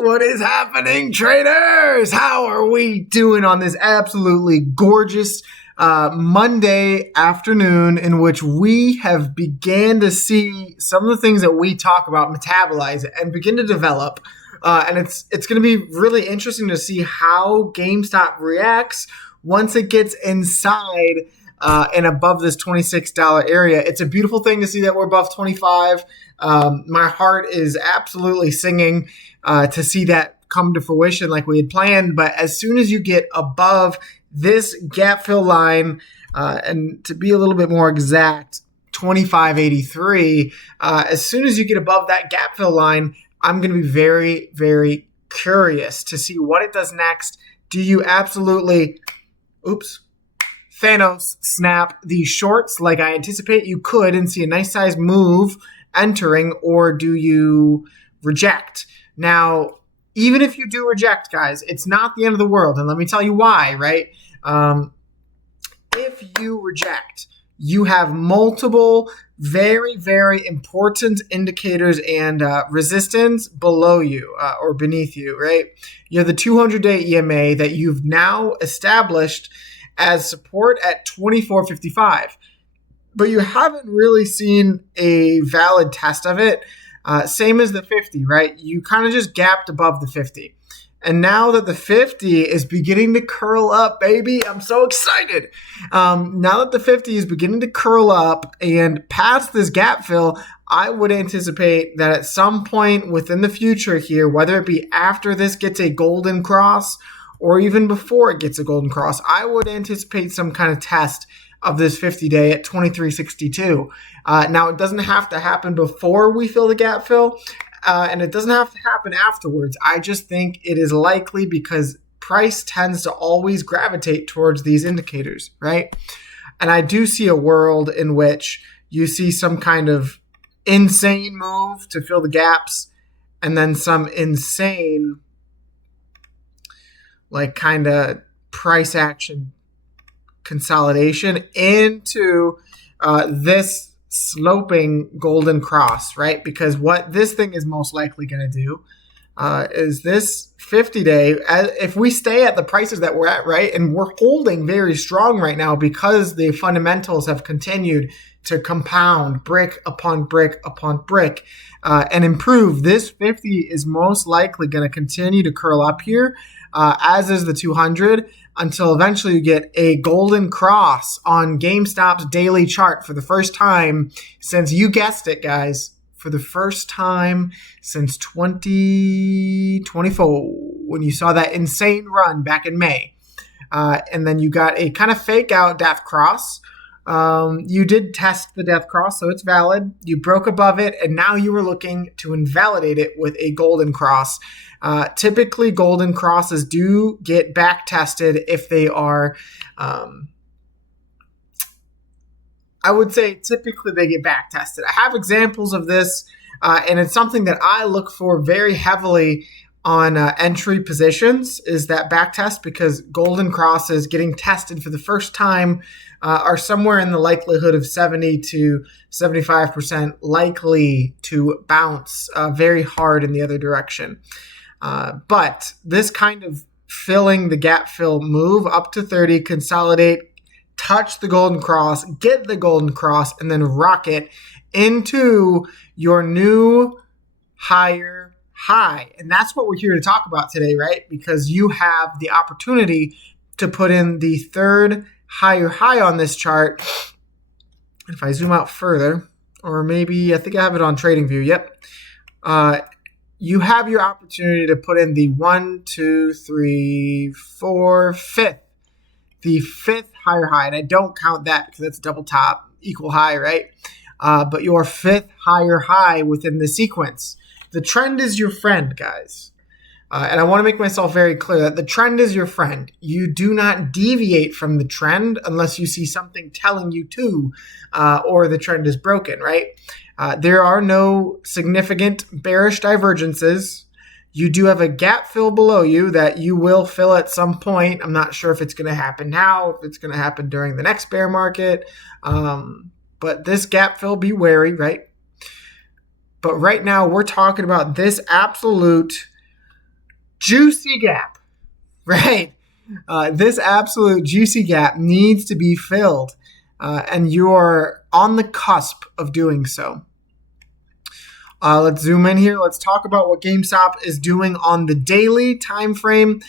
What is happening, traders? How are we doing on this absolutely gorgeous Monday afternoon in which we have began to see some of the things that we talk about metabolize and begin to develop? And it's going to be really interesting to see how GameStop reacts once it gets inside and above this $26 area. It's a beautiful thing to see that we're above 25. My heart is absolutely singing to see that come to fruition like we had planned. But as soon as you get above this gap fill line, and to be a little bit more exact, 25.83, as soon as you get above that gap fill line, I'm going to be very, very curious to see what it does next. Do you absolutely, Thanos snap these shorts like I anticipate you could and see a nice size move entering, or do you reject? Now, even if you do reject, guys, it's not the end of the world. And let me tell you why, right? If you reject, you have multiple very, very important indicators and resistance below you or beneath you, right? You have the 200-day EMA that you've now established as support at 24.55. But you haven't really seen a valid test of it. Same as the 50, right? You kind of just gapped above the 50. And now that the 50 is beginning to curl up, baby, I'm so excited. Now that the 50 is beginning to curl up and past this gap fill, I would anticipate that at some point within the future here, whether it be after this gets a golden cross or even before it gets a golden cross, I would anticipate some kind of test of this 50-day at 23.62. Now, it doesn't have to happen before we fill the gap fill, and it doesn't have to happen afterwards. I just think it is likely because price tends to always gravitate towards these indicators, right? And I do see a world in which you see some kind of insane move to fill the gaps and then some insane, like, kind of price action consolidation into this sloping golden cross, right? Because what this thing is most likely going to do is this 50-day, if we stay at the prices that we're at, right, and we're holding very strong right now because the fundamentals have continued to compound brick upon brick upon brick and improve, this 50 is most likely going to continue to curl up here, as is the 200, until eventually you get a golden cross on GameStop's daily chart for the first time since, you guessed it, guys, for the first time since 2024, when you saw that insane run back in May. And then you got a kind of fake out death cross. You did test the death cross, so it's valid. You broke above it, and now you were looking to invalidate it with a golden cross. Typically, golden crosses do get back tested if they are, I would say typically they get back tested. I have examples of this, and it's something that I look for very heavily on entry positions, is that back test, because golden crosses getting tested for the first time are somewhere in the likelihood of 70 to 75% likely to bounce very hard in the other direction. But this kind of filling the gap fill move up to 30, consolidate, touch the golden cross, get the golden cross, and then rocket into your new higher high. And that's what we're here to talk about today, right? Because you have the opportunity to put in the third higher high on this chart. If I zoom out further, or maybe I think I have it on TradingView. Yep. You have your opportunity to put in the 1, 2, 3, 4, fifth. The fifth higher high. And I don't count that because that's double top, equal high, right? But your fifth higher high within the sequence. The trend is your friend, guys. And I want to make myself very clear that the trend is your friend. You do not deviate from the trend unless you see something telling you to, or the trend is broken, right? There are no significant bearish divergences. You do have a gap fill below you that you will fill at some point. I'm not sure if it's going to happen now, if it's going to happen during the next bear market. But this gap fill, be wary, right? But right now we're talking about this absolute juicy gap, right? This absolute juicy gap needs to be filled, and you're on the cusp of doing so. Let's zoom in here. Let's talk about what GameStop is doing on the daily time frame.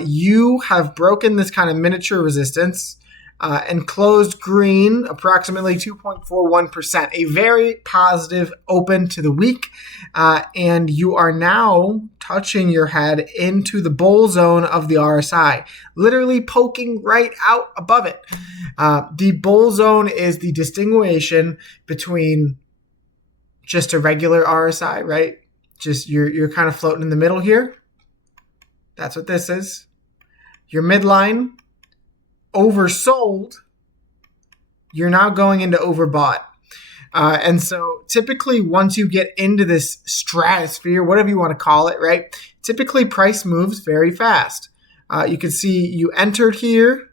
You have broken this kind of miniature resistance and closed green, approximately 2.41%, a very positive open to the week. And you are now touching your head into the bull zone of the RSI, literally poking right out above it. The bull zone is the distinguishing between just a regular RSI, right? Just you're kind of floating in the middle here. That's what this is. Your midline, oversold, you're now going into overbought. And so typically once you get into this stratosphere, whatever you want to call it, right? Typically price moves very fast. You can see you entered here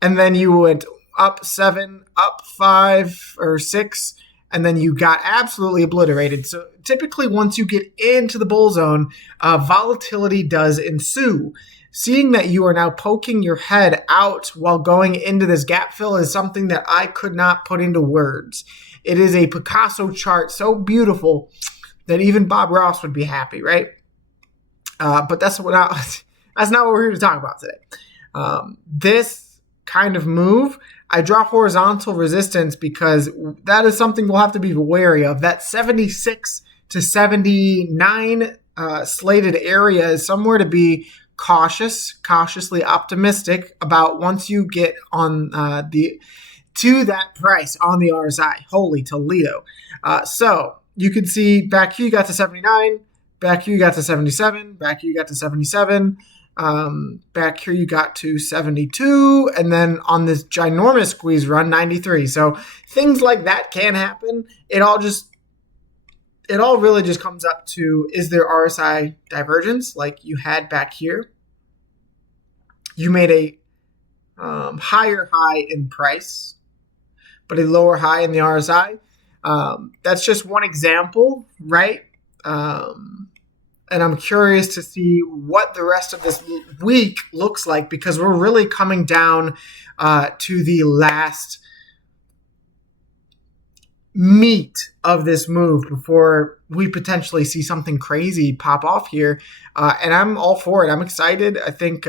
and then you went up 7, up 5 or 6, and then you got absolutely obliterated. So typically once you get into the bull zone, volatility does ensue. Seeing that you are now poking your head out while going into this gap fill is something that I could not put into words. It is a Picasso chart so beautiful that even Bob Ross would be happy, right? But that's not what we're here to talk about today. This kind of move, I draw horizontal resistance because that is something we'll have to be wary of. That 76 to 79 slated area is somewhere to be cautiously optimistic about once you get on to that price on the RSI. Holy Toledo. So you can see back here you got to 79, back here you got to 77, back here you got to 77, back here you got to 72, and then on this ginormous squeeze run, 93. So things like that can happen. It all really just comes up to, is there RSI divergence like you had back here? You made a higher high in price, but a lower high in the RSI. That's just one example, right? And I'm curious to see what the rest of this week looks like because we're really coming down to the last meat of this move before we potentially see something crazy pop off here. And I'm all for it. I'm excited. I think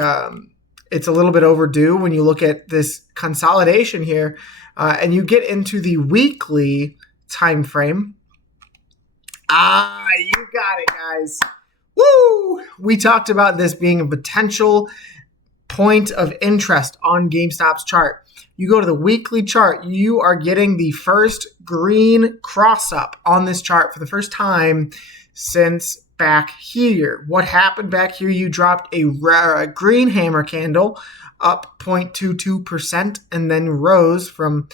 it's a little bit overdue when you look at this consolidation here and you get into the weekly time frame. You got it, guys. Woo! We talked about this being a potential point of interest on GameStop's chart. You go to the weekly chart, you are getting the first green cross up on this chart for the first time since back here. What happened back here? You dropped a green hammer candle up 0.22% and then rose from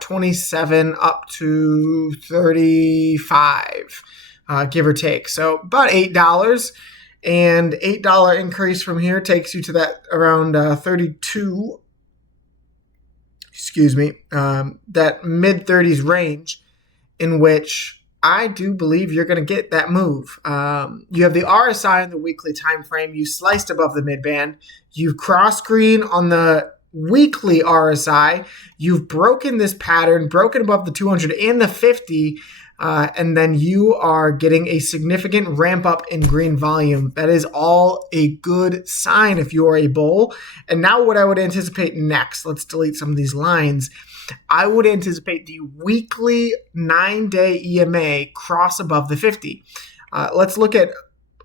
27 up to 35. Give or take. So about $8, and $8 increase from here takes you to that around 32. Excuse me, that mid 30s range, in which I do believe you're going to get that move. You have the RSI in the weekly time frame. You sliced above the midband. You've crossed green on the weekly RSI. You've broken this pattern, broken above the 200 and the 50. And then you are getting a significant ramp up in green volume. That is all a good sign if you are a bull. And now what I would anticipate next, let's delete some of these lines. I would anticipate the weekly 9-day EMA cross above the 50. Let's look at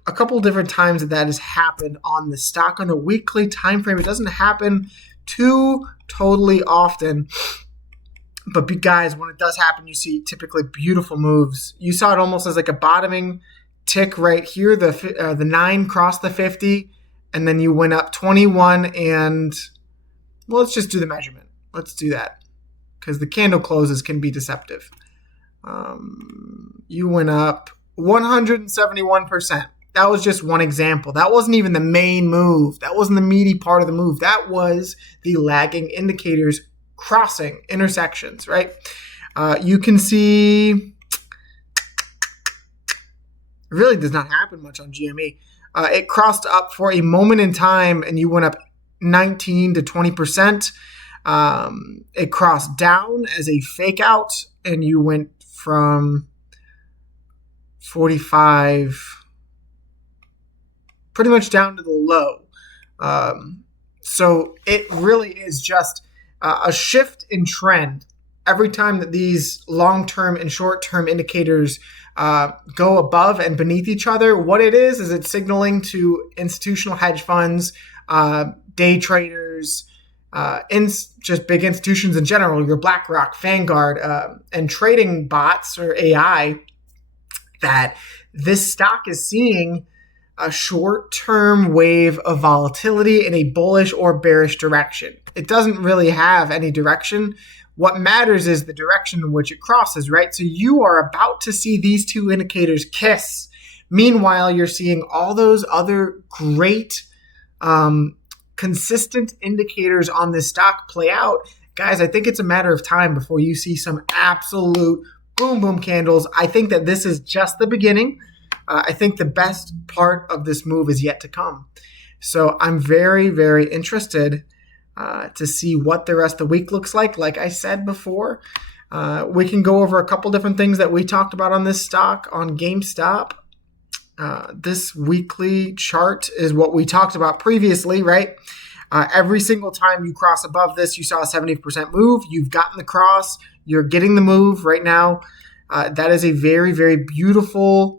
a couple different times that has happened on the stock on a weekly time frame. It doesn't happen too totally often. But guys, when it does happen, you see typically beautiful moves. You saw it almost as like a bottoming tick right here. The 9 crossed the 50, and then you went up 21. And well, let's just do the measurement. Let's do that because the candle closes can be deceptive. You went up 171%. That was just one example. That wasn't even the main move. That wasn't the meaty part of the move. That was the lagging indicators crossing intersections, right? You can see It really does not happen much on GME. It crossed up for a moment in time, and you went up 19 to 20%. It crossed down as a fake out, and you went from 45 pretty much down to the low. So it really is just a shift in trend every time that these long-term and short-term indicators go above and beneath each other. What it is it's signaling to institutional hedge funds, day traders, just big institutions in general, your BlackRock, Vanguard, and trading bots or AI, that this stock is seeing a short-term wave of volatility in a bullish or bearish direction. It doesn't really have any direction. What matters is the direction in which it crosses, right? So you are about to see these two indicators kiss. Meanwhile, you're seeing all those other great consistent indicators on this stock play out. Guys, I think it's a matter of time before you see some absolute boom, boom candles. I think that this is just the beginning. I think the best part of this move is yet to come. So I'm very, very interested to see what the rest of the week looks like. Like I said before, we can go over a couple different things that we talked about on this stock on GameStop. This weekly chart is what we talked about previously, right? Every single time you cross above this, you saw a 70% move. You've gotten the cross. You're getting the move right now. That is a very, very beautiful,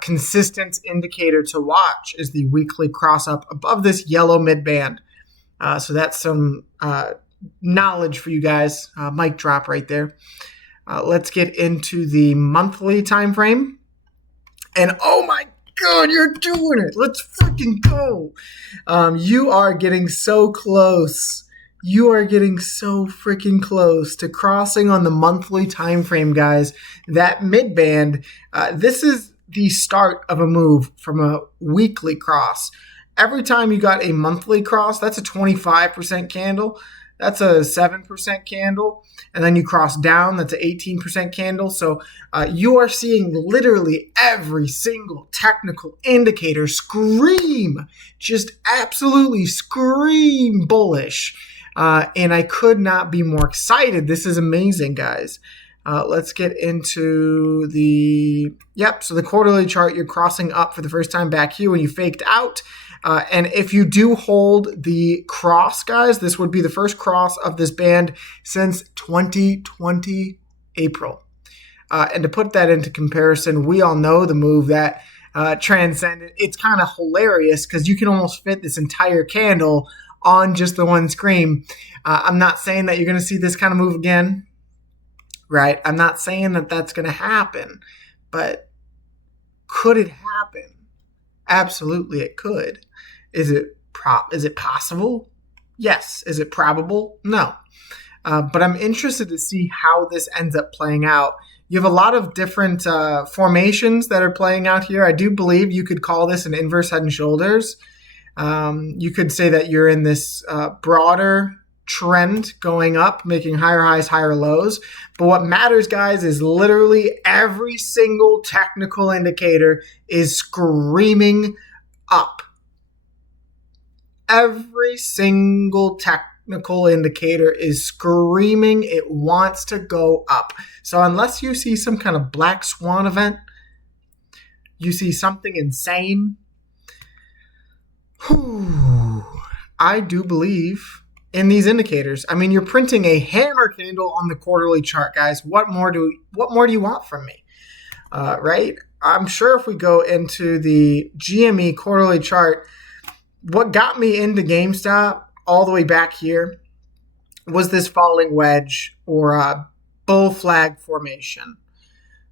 consistent indicator to watch, is the weekly cross up above this yellow midband. So that's some knowledge for you guys. Mic drop right there. Let's get into the monthly time frame. And oh my God, you're doing it. Let's freaking go. You are getting so close. You are getting so freaking close to crossing on the monthly time frame, guys. That midband, this is the start of a move from a weekly cross. Every time you got a monthly cross, that's a 25% candle. That's a 7% candle. And then you cross down, that's an 18% candle. So you are seeing literally every single technical indicator scream, just absolutely scream bullish. And I could not be more excited. This is amazing, guys. Let's get into so the quarterly chart, you're crossing up for the first time back here when you faked out. And if you do hold the cross, guys, this would be the first cross of this band since 2020 April. And to put that into comparison, we all know the move that transcended. It's kind of hilarious because you can almost fit this entire candle on just the one screen. I'm not saying that you're going to see this kind of move again, right? I'm not saying that that's going to happen, but could it happen? Absolutely, it could. Is it possible? Yes. Is it probable? No. But I'm interested to see how this ends up playing out. You have a lot of different formations that are playing out here. I do believe you could call this an inverse head and shoulders. You could say that you're in this broader trend going up, making higher highs, higher lows. But what matters, guys, is literally every single technical indicator is screaming up. Every single technical indicator is screaming it wants to go up. So unless you see some kind of black swan event, you see something insane, I do believe in these indicators. I mean, you're printing a hammer candle on the quarterly chart, guys. What more do you want from me? Right? I'm sure if we go into the GME quarterly chart, what got me into GameStop all the way back here was this falling wedge or a bull flag formation.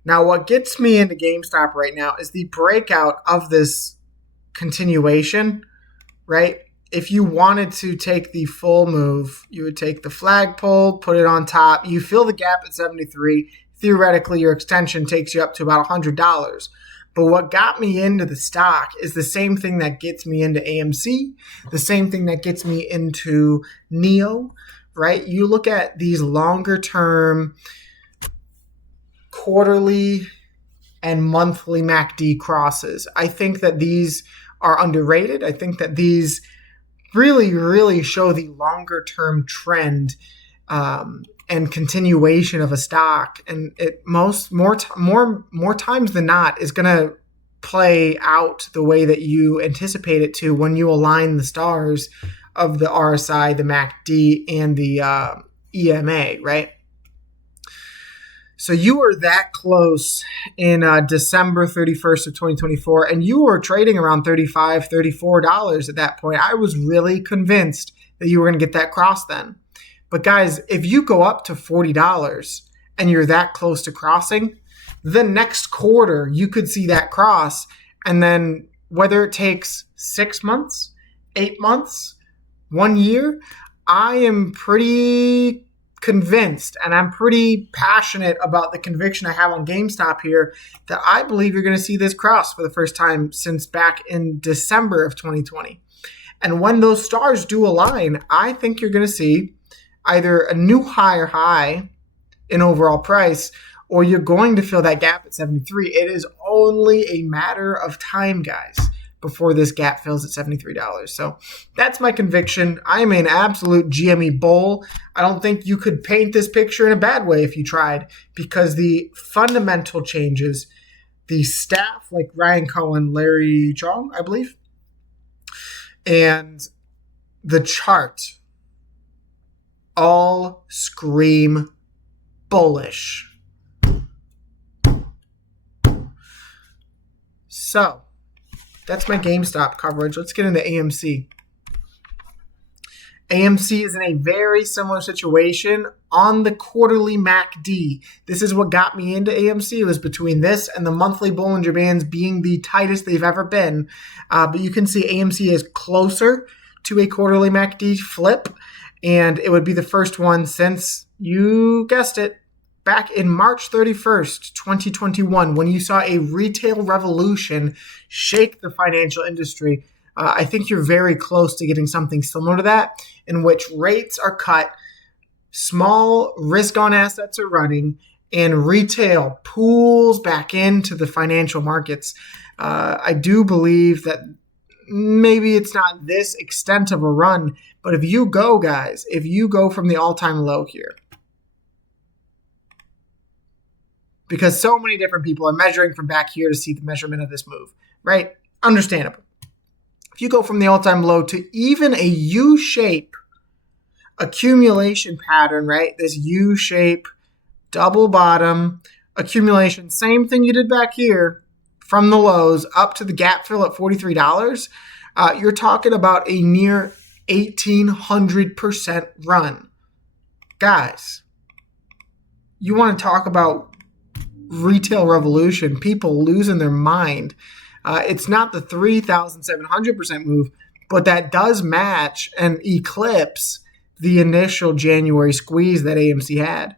Now, what gets me into GameStop right now is the breakout of this continuation, right? If you wanted to take the full move, you would take the flagpole, put it on top. You fill the gap at 73. Theoretically, your extension takes you up to about $100. But what got me into the stock is the same thing that gets me into AMC, the same thing that gets me into NEO, right? You look at these longer term quarterly and monthly MACD crosses. I think that these are underrated. I think that these really, really show the longer term trend and continuation of a stock. And it more times than not is going to play out the way that you anticipate it to when you align the stars of the RSI, the MACD, and the EMA, right? So you were that close in December 31st of 2024, and you were trading around $35, $34 at that point. I was really convinced that you were going to get that cross then. But guys, if you go up to $40 and you're that close to crossing, the next quarter you could see that cross. And then whether it takes 6 months, 8 months, 1 year, I am pretty convinced, and I'm pretty passionate about the conviction I have on GameStop here, that I believe you're going to see this cross for the first time since back in December of 2020. And when those stars do align, I think you're going to see either a new higher high in overall price, or you're going to fill that gap at 73. It is only a matter of time, guys, before this gap fills at $73. So that's my conviction. I am an absolute GME bull. I don't think you could paint this picture in a bad way if you tried, because the fundamental changes, the staff like Ryan Cohen, Larry Chong, I believe, and the chart all scream bullish. So that's my GameStop coverage. Let's get into AMC. AMC is in a very similar situation on the quarterly MACD. This is what got me into AMC. It was between this and the monthly Bollinger Bands being the tightest they've ever been. But you can see AMC is closer to a quarterly MACD flip, and it would be the first one since, you guessed it, back in March 31st, 2021, when you saw a retail revolution shake the financial industry. I think you're very close to getting something similar to that, in which rates are cut, small risk-on assets are running, and retail pools back into the financial markets. I do believe that maybe it's not this extent of a run, but if you go, guys, if you go from the all-time low here, because so many different people are measuring from back here to see the measurement of this move, right? Understandable. If you go from the all-time low to even a U-shape accumulation pattern, right? This U-shape double bottom accumulation, same thing you did back here from the lows up to the gap fill at $43, you're talking about a near 1,800% run. Guys, you want to talk about retail revolution, people losing their mind. It's not the 3,700% move, but that does match and eclipse the initial January squeeze that AMC had.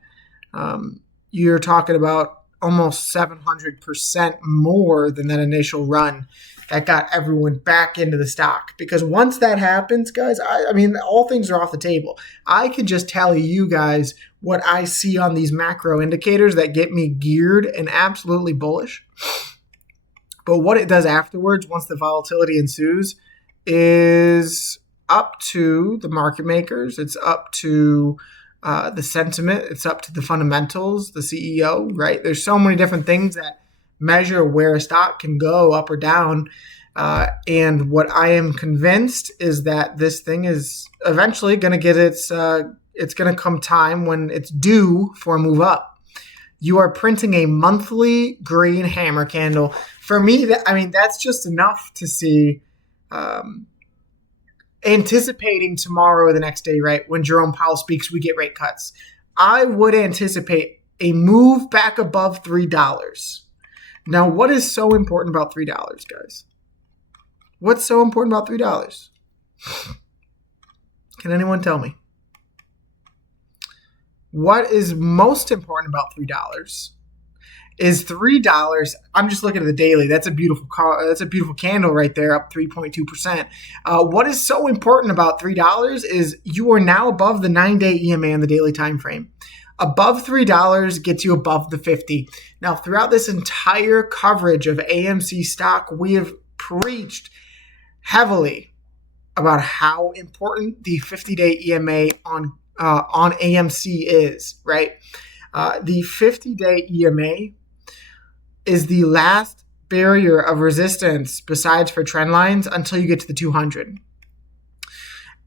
You're talking about almost 700% more than that initial run that got everyone back into the stock. Because once that happens, guys, I mean, all things are off the table. I can just tell you guys what I see on these macro indicators that get me geared and absolutely bullish. But what it does afterwards, once the volatility ensues, is up to the market makers. It's up to the sentiment. It's up to the fundamentals, the CEO, right? There's so many different things that measure where a stock can go up or down. And what I am convinced is that this thing is eventually going to get it's going to come time when it's due for a move up. You are printing a monthly green hammer candle. For me, that's just enough to see anticipating tomorrow or the next day, right? When Jerome Powell speaks, we get rate cuts. I would anticipate a move back above $3. Now, what is so important about $3, guys? What's so important about $3? Can anyone tell me? What is most important about $3 is $3. I'm just looking at the daily. That's a beautiful candle right there, up 3.2%. What is so important about $3 is you are now above the 9-day EMA on the daily time frame. Above $3 gets you above the 50. Now, throughout this entire coverage of AMC stock, we have preached heavily about how important the 50-day EMA on AMC is, right? The 50-day EMA is the last barrier of resistance besides for trend lines until you get to the 200.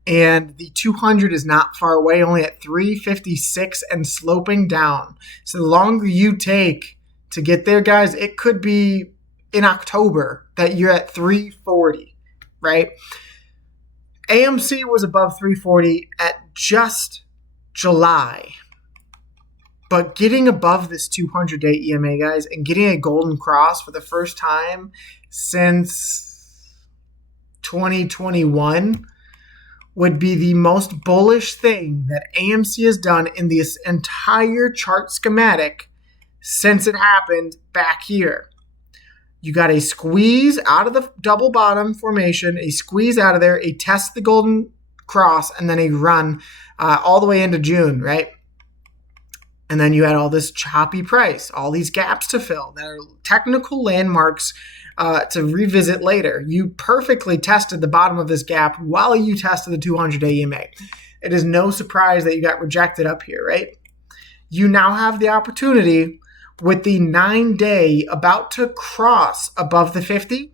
And the 200 is not far away, only at 356 and sloping down. So the longer you take to get there, guys, it could be in October that you're at 340, right? AMC was above 340 at just July. But getting above this 200-day EMA, guys, and getting a golden cross for the first time since 2021 would be the most bullish thing that AMC has done in this entire chart schematic since it happened back here. You got a squeeze out of the double bottom formation, a squeeze out of there, a test the golden cross, and then a run all the way into June, right? And then you had all this choppy price, all these gaps to fill that are technical landmarks to revisit later. You perfectly tested the bottom of this gap while you tested the 200-day EMA. It is no surprise that you got rejected up here, right? You now have the opportunity with the 9-day about to cross above the 50.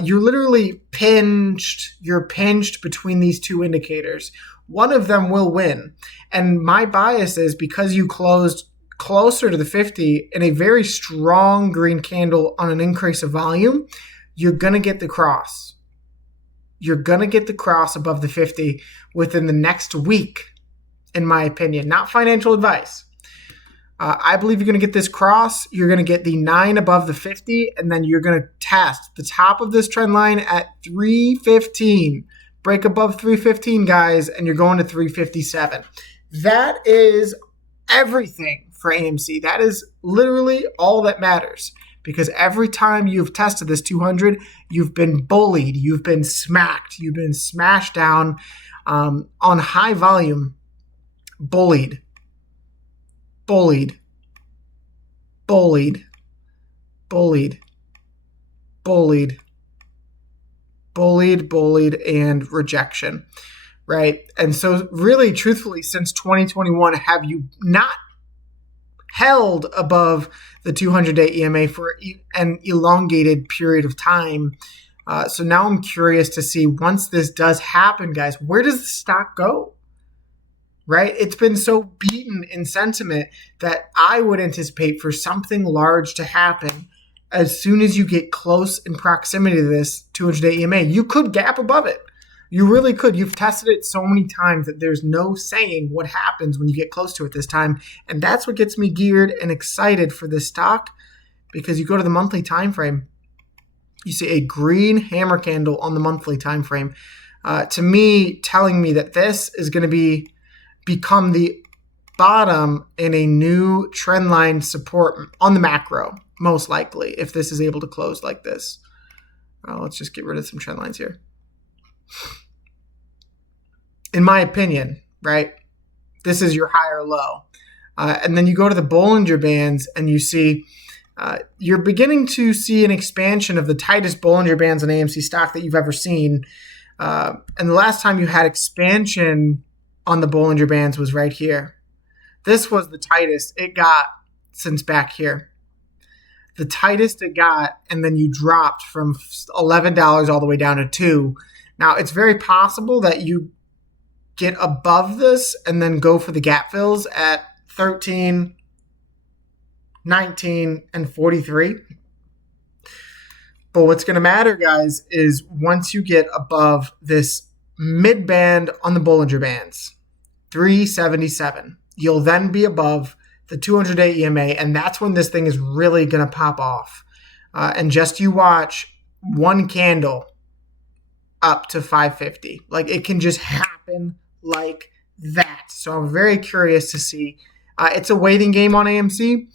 You're literally pinched. You're pinched between these two indicators. One of them will win. And my bias is because you closed closer to the 50 in a very strong green candle on an increase of volume, you're going to get the cross. You're going to get the cross above the 50 within the next week, in my opinion. Not financial advice. I believe you're going to get this cross. You're going to get the 9 above the 50, and then you're going to test the top of this trend line at 315. Break above 315, guys, and you're going to 357. That is everything for AMC. That is literally all that matters, because every time you've tested this 200, you've been bullied, you've been smacked, you've been smashed down on high volume, bullied, bullied, bullied, bullied, bullied, bullied, bullied, and rejection, right? And so really, truthfully, since 2021, have you not held above the 200-day EMA for an elongated period of time? So now I'm curious to see, once this does happen, guys, where does the stock go? Right? It's been so beaten in sentiment that I would anticipate for something large to happen as soon as you get close in proximity to this 200-day EMA. You could gap above it. You really could. You've tested it so many times that there's no saying what happens when you get close to it this time. And that's what gets me geared and excited for this stock, because you go to the monthly time frame, you see a green hammer candle on the monthly time frame. To me, telling me that this is going to become the bottom in a new trend line support on the macro, most likely, if this is able to close like this. Let's just get rid of some trend lines here. In my opinion, right, this is your higher low. And then you go to the Bollinger Bands and you see you're beginning to see an expansion of the tightest Bollinger Bands in AMC stock that you've ever seen. And the last time you had expansion on the Bollinger Bands was right here. This was the tightest it got since back here. The tightest it got, and then you dropped from $11 all the way down to $2. Now, it's very possible that you get above this and then go for the gap fills at 13, 19, and 43. But what's going to matter, guys, is once you get above this mid band on the Bollinger Bands, 377, you'll then be above the 200-day EMA, and that's when this thing is really going to pop off. And just you watch one candle up to 550. Like, it can just happen like that. So I'm very curious to see. It's a waiting game on AMC.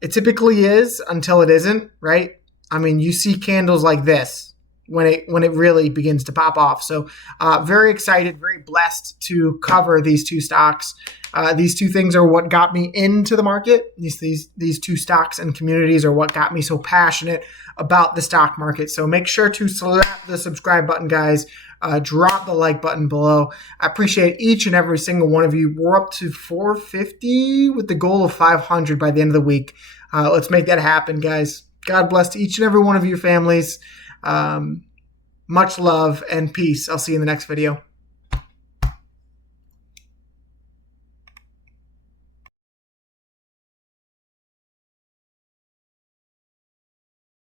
It typically is until it isn't, right? I mean, you see candles like this, when it really begins to pop off. So very excited, very blessed to cover these two stocks. These two things are what got me into the market. These two stocks and communities are what got me so passionate about the stock market. So make sure to slap the subscribe button, guys. Drop the like button below. I appreciate each and every single one of you. We're up to 450 with the goal of 500 by the end of the week. Let's make that happen, guys. God bless to each and every one of your families. Much love and peace. I'll see you in the next video.